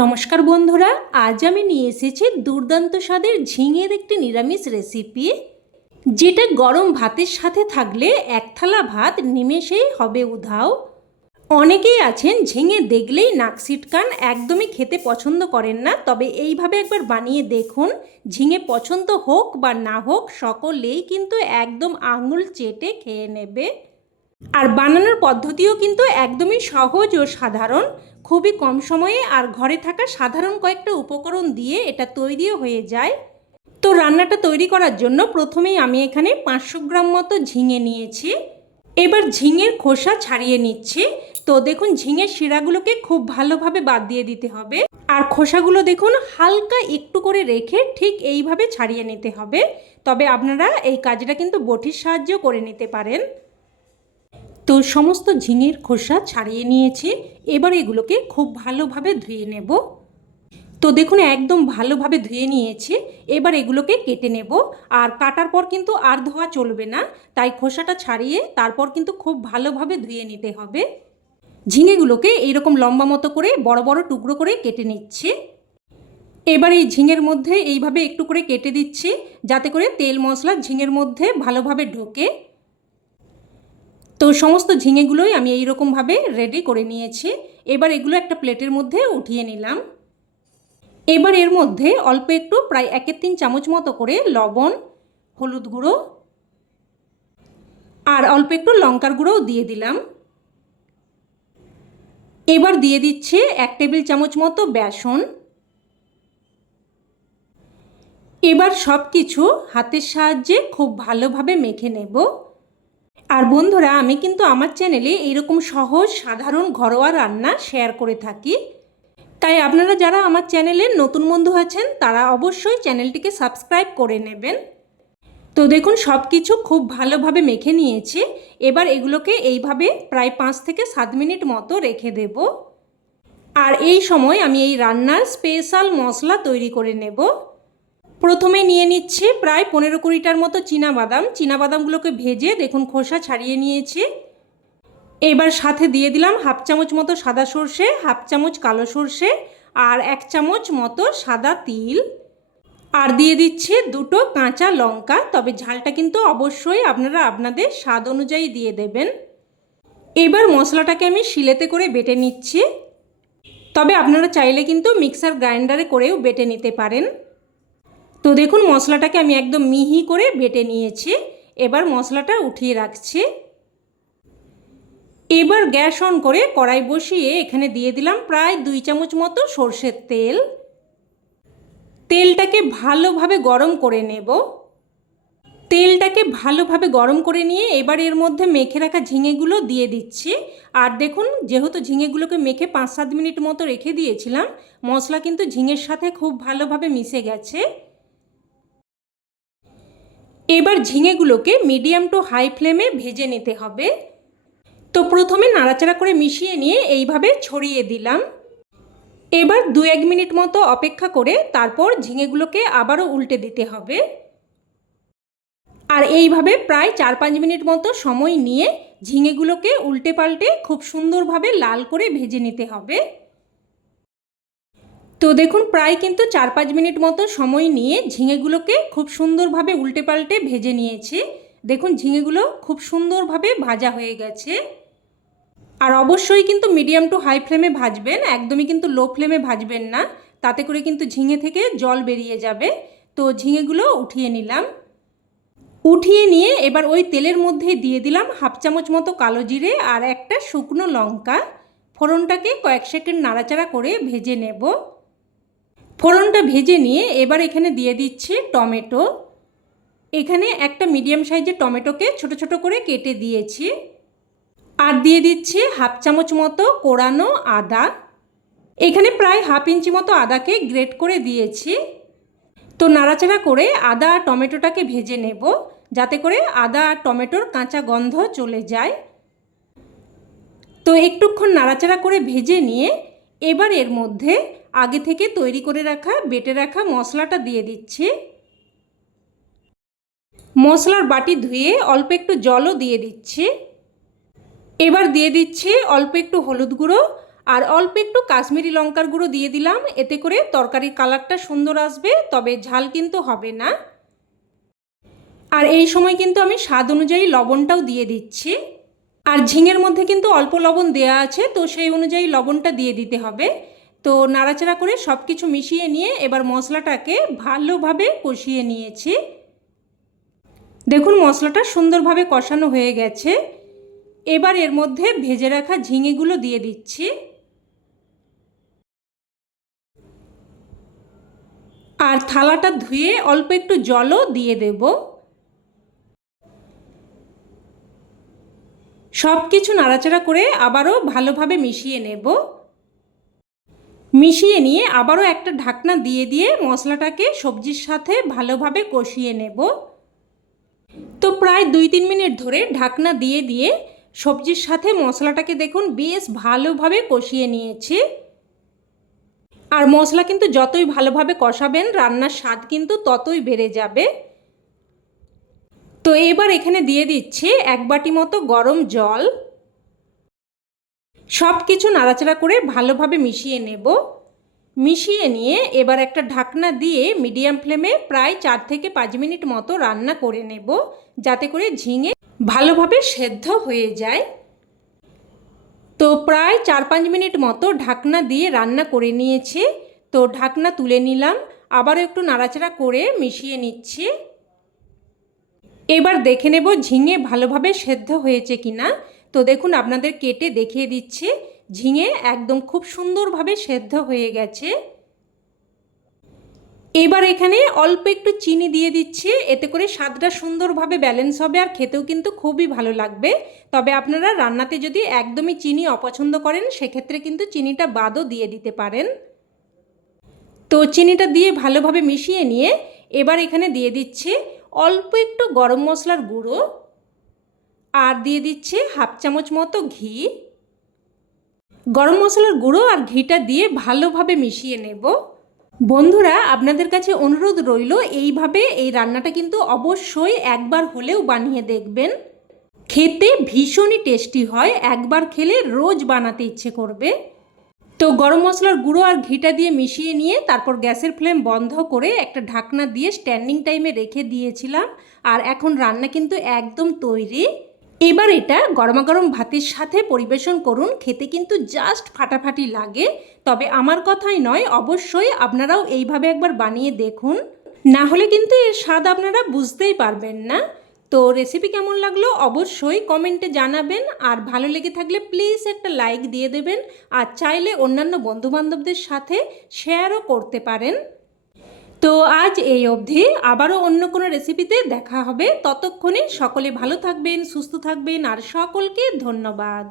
নমস্কার বন্ধুরা, আজ আমি নিয়ে এসেছি দুর্দান্ত স্বাদের ঝিঙের একটি নিরামিষ রেসিপি, যেটা গরম ভাতের সাথে থাকলে এক থালা ভাত নিমেষেই হবে উধাও। অনেকেই আছেন ঝিঙে দেখলেই নাক সিটকান, একদমই খেতে পছন্দ করেন না। তবে এইভাবে একবার বানিয়ে দেখুন, ঝিঙে পছন্দ হোক বা না হোক সকলেই কিন্তু একদম আঙুল চেটে খেয়ে নেবে। আর বানানোর পদ্ধতিও কিন্তু একদমই সহজ ও সাধারণ, খুবই কম সময়ে আর ঘরে থাকা সাধারণ কয়েকটা উপকরণ দিয়ে এটা তৈরিও হয়ে যায়। তো রান্নাটা তৈরি করার জন্য প্রথমেই আমি এখানে 500 গ্রাম মতো ঝিঙে নিয়েছি। এবার ঝিঙের খোসা ছাড়িয়ে নিচ্ছি। তো দেখুন, ঝিঙের শিরাগুলোকে খুব ভালোভাবে বাদ দিয়ে দিতে হবে, আর খোসাগুলো দেখুন হালকা একটু করে রেখে ঠিক এইভাবে ছাড়িয়ে নিতে হবে। তবে আপনারা এই কাজটা কিন্তু বটির সাহায্যেও করে নিতে পারেন। তো সমস্ত ঝিঙের খোসা ছাড়িয়ে নিয়েছি, এবার এগুলোকে খুব ভালোভাবে ধুয়ে নেব। তো দেখুন একদম ভালোভাবে ধুয়ে নিয়েছি, এবার এগুলোকে কেটে নেব। আর কাটার পর কিন্তু আর ধোয়া চলবে না, তাই খোসাটা ছাড়িয়ে তারপর কিন্তু খুব ভালোভাবে ধুয়ে নিতে হবে। ঝিঙেগুলোকে এইরকম লম্বা মতো করে বড় বড় টুকরো করে কেটে নিচ্ছি। এবার এই ঝিঙের মধ্যে এইভাবে একটু করে কেটে দিচ্ছি, যাতে করে তেল মশলা ঝিঙের মধ্যে ভালোভাবে ঢোকে। তো সমস্ত ঝিঙেগুলোই আমি এইরকমভাবে রেডি করে নিয়েছি। এবার এগুলো একটা প্লেটের মধ্যে উঠিয়ে নিলাম। এবার এর মধ্যে অল্প একটু, প্রায় 1-3 চামচ মতো করে লবণ, হলুদ গুঁড়ো আর অল্প একটু লঙ্কার গুঁড়োও দিয়ে দিলাম। এবার দিয়ে দিচ্ছি 1 টেবিল চামচ মতো বেসন। এবার সব কিছু হাতের সাহায্যে খুব ভালোভাবে মেখে নেব। আর বন্ধুরা, আমি কিন্তু আমার চ্যানেলে এইরকম সহজ সাধারণ ঘরোয়া রান্না শেয়ার করে থাকি, তাই আপনারা যারা আমার চ্যানেলের নতুন বন্ধু আছেন তারা অবশ্যই চ্যানেলটিকে সাবস্ক্রাইব করে নেবেন। তো দেখুন সব কিছু খুব ভালোভাবে মেখে নিয়েছি। এবার এগুলোকে এইভাবে প্রায় 5 থেকে 7 মিনিট মতো রেখে দেব। আর এই সময় আমি এই রান্নার স্পেশাল মশলা তৈরি করে নেব। প্রথমে নিয়ে নিচ্ছি প্রায় 15-20টার মতো চীনাবাদাম। চীনাবাদামগুলোকে ভেজে দেখুন খোসা ছাড়িয়ে নিয়েছি। এবার সাথে দিয়ে দিলাম 1/2 চামচ মতো সাদা সর্ষে, 1/2 চামচ কালো সর্ষে আর 1 চামচ মতো সাদা তিল। আর দিয়ে দিচ্ছি 2টো কাঁচা লঙ্কা, তবে ঝালটা কিন্তু অবশ্যই আপনারা আপনাদের স্বাদ অনুযায়ী দিয়ে দেবেন। এবার মশলাটাকে আমি শিলেতে করে বেটে নিচ্ছি, তবে আপনারা চাইলে কিন্তু মিক্সার গ্রাইন্ডারে করেও বেটে নিতে পারেন। তো দেখুন মশলাটাকে আমি একদম মিহি করে বেটে নিয়েছি। এবার মশলাটা উঠিয়ে রাখছি। এবার গ্যাস অন করে কড়াই বসিয়ে এখানে দিয়ে দিলাম প্রায় 2 চামচ মতো সরষের তেল। তেলটাকে ভালোভাবে গরম করে নেব। তেলটাকে ভালোভাবে গরম করে নিয়ে এবার এর মধ্যে মেখে রাখা ঝিঙেগুলো দিয়ে দিচ্ছি। আর দেখুন, যেহেতু ঝিঙেগুলোকে মেখে 5-7 মিনিট মতো রেখে দিয়েছিলাম, মশলা কিন্তু ঝিঙের সাথে খুব ভালোভাবে মিশে গেছে। এবার ঝিঙেগুলোকে মিডিয়াম টু হাই ফ্লেমে ভেজে নিতে হবে। তো প্রথমে নাড়াচাড়া করে মিশিয়ে নিয়ে এইভাবে ছড়িয়ে দিলাম। এবার 2-1 মিনিট মতো অপেক্ষা করে তারপর ঝিঙেগুলোকে আবারও উল্টে দিতে হবে। আর এইভাবে প্রায় 4-5 মিনিট মতো সময় নিয়ে ঝিঙেগুলোকে উল্টে পাল্টে খুব সুন্দরভাবে লাল করে ভেজে নিতে হবে। তো দেখুন প্রায় কিন্তু 4-5 মিনিট মতো সময় নিয়ে ঝিঙেগুলোকে খুব সুন্দরভাবে উল্টে পাল্টে ভেজে নিয়েছি। দেখুন ঝিঙেগুলো খুব সুন্দরভাবে ভাজা হয়ে গেছে। আর অবশ্যই কিন্তু মিডিয়াম টু হাই ফ্লেমে ভাজবেন, একদমই কিন্তু লো ফ্লেমে ভাজবেন না, তাতে করে কিন্তু ঝিঙে থেকে জল বেরিয়ে যাবে। তো ঝিঙেগুলো উঠিয়ে নিলাম। উঠিয়ে নিয়ে এবার ওই তেলের মধ্যে দিয়ে দিলাম 1/2 চামচ মতো কালো জিরে আর একটা শুকনো লঙ্কা। ফোড়নটাকে কয়েক সেকেন্ড নাড়াচাড়া করে ভেজে নেব। ফোড়নটা ভেজে নিয়ে এবার এখানে দিয়ে দিচ্ছি টমেটো। এখানে একটা মিডিয়াম সাইজের টমেটোকে ছোট ছোট করে কেটে দিয়েছি। আর দিয়ে দিচ্ছি 1/2 চামচ মতো কোড়ানো আদা। এখানে প্রায় 1/2 ইঞ্চি মতো আদাকে গ্রেট করে দিয়েছি। তো নাড়াচাড়া করে আদা আর টমেটোটাকে ভেজে নেব, যাতে করে আদা আর টমেটোর কাঁচা গন্ধ চলে যায়। তো একটুক্ষণ নাড়াচাড়া করে ভেজে নিয়ে এবার এর মধ্যে আগে থেকে তৈরি করে রাখা বেটে রাখা মশলাটা দিয়ে দিচ্ছি। মশলার বাটি ধুয়ে অল্প একটু জলও দিয়ে দিচ্ছি। এবার দিয়ে দিচ্ছি অল্প একটু হলুদ গুঁড়ো আর অল্প একটু কাশ্মীরি লঙ্কার গুঁড়ো দিয়ে দিলাম, এতে করে তরকারির কালারটা সুন্দর আসবে, তবে ঝাল কিন্তু হবে না। আর এই সময় কিন্তু আমি স্বাদ অনুযায়ী লবণটাও দিয়ে দিচ্ছি। আর ঝিঙের মধ্যে কিন্তু অল্প লবণ দেয়া আছে, তো সেই অনুযায়ী লবণটা দিয়ে দিতে হবে। তো নাড়াচাড়া করে সব কিছু মিশিয়ে নিয়ে এবার মশলাটাকে ভালোভাবে কষিয়ে নিয়েছি। দেখুন মশলাটা সুন্দরভাবে কষানো হয়ে গেছে। এবার এর মধ্যে ভেজে রাখা ঝিঙেগুলো দিয়ে দিচ্ছি। আর থালাটা ধুয়ে অল্প একটু জলও দিয়ে দেব। সব কিছু নাড়াচাড়া করে আবারও ভালোভাবে মিশিয়ে নেব। মিশিয়ে নিয়ে আবারও একটা ঢাকনা দিয়ে দিয়ে মশলাটাকে সবজির সাথে ভালোভাবে কষিয়ে নেব। তো প্রায় 2-3 মিনিট ধরে ঢাকনা দিয়ে দিয়ে সবজির সাথে মশলাটাকে দেখুন বেশ ভালোভাবে কষিয়ে নিয়েছি। আর মশলা কিন্তু যতই ভালোভাবে কষাবেন রান্নার স্বাদ কিন্তু ততই বেড়ে যাবে। তো এবার এখানে দিয়ে দিচ্ছি 1 বাটি মতো গরম জল। সব কিছু নাড়াচাড়া করে ভালোভাবে মিশিয়ে নেব। মিশিয়ে নিয়ে এবার একটা ঢাকনা দিয়ে মিডিয়াম ফ্লেমে প্রায় 4 থেকে 5 মিনিট মতো রান্না করে নেব, যাতে করে ঝিঙে ভালোভাবে সেদ্ধ হয়ে যায়। তো প্রায় 4-5 মিনিট মতো ঢাকনা দিয়ে রান্না করে নিয়েছি। তো ঢাকনা তুলে নিলাম, আবারও একটু নাড়াচাড়া করে মিশিয়ে নিচ্ছি। এবার দেখে নেব ঝিঙে ভালোভাবে সেদ্ধ হয়েছে কিনা। তো দেখুন আপনাদের কেটে দেখিয়ে দিচ্ছি, ঝিঙে একদম খুব সুন্দরভাবে সেদ্ধ হয়ে গেছে। এবার এখানে অল্প একটু চিনি দিয়ে দিচ্ছি, এতে করে স্বাদটা সুন্দরভাবে ব্যালেন্স হবে আর খেতেও কিন্তু খুবই ভালো লাগবে। তবে আপনারা রান্নাতে যদি একদমই চিনি অপছন্দ করেন সেক্ষেত্রে কিন্তু চিনিটা বাদও দিয়ে দিতে পারেন। তো চিনিটা দিয়ে ভালোভাবে মিশিয়ে নিয়ে এবার এখানে দিয়ে দিচ্ছি অল্প একটু গরম মশলার গুঁড়ো, আর দিয়ে দিচ্ছি 1/2 চামচ মতো ঘি। গরম মশলার গুঁড়ো আর ঘিটা দিয়ে ভালোভাবে মিশিয়ে নেব। বন্ধুরা আপনাদের কাছে অনুরোধ রইল এইভাবে এই রান্নাটা কিন্তু অবশ্যই একবার হলেও বানিয়ে দেখবেন। খেতে ভীষণই টেস্টি হয়, একবার খেলে রোজ বানাতে ইচ্ছে করবে। তো গরম মশলার গুঁড়ো আর ঘিটা দিয়ে মিশিয়ে নিয়ে তারপর গ্যাসের ফ্লেম বন্ধ করে একটা ঢাকনা দিয়ে স্ট্যান্ডিং টাইমে রেখে দিয়েছিলাম। আর এখন রান্না কিন্তু একদম তৈরি। এবার এটা গরমাগরম ভাতের সাথে পরিবেশন করুন, খেতে কিন্তু জাস্ট ফাটাফাটি লাগে। তবে আমার কথাই নয়, অবশ্যই আপনারাও এইভাবে একবার বানিয়ে দেখুন, না হলে কিন্তু এর স্বাদ আপনারা বুঝতেই পারবেন না। তো রেসিপি কেমন লাগলো অবশ্যই কমেন্টে জানাবেন, আর ভালো লেগে থাকলে প্লিজ একটা লাইক দিয়ে দেবেন, আর চাইলে অন্যান্য বন্ধুবান্ধবদের সাথে শেয়ারও করতে পারেন। তো আজ এই অবধি, আবারও অন্য কোনো রেসিপিতে দেখা হবে। ততক্ষণে সকলে ভালো থাকবেন, সুস্থ থাকবেন, আর সকলকে ধন্যবাদ।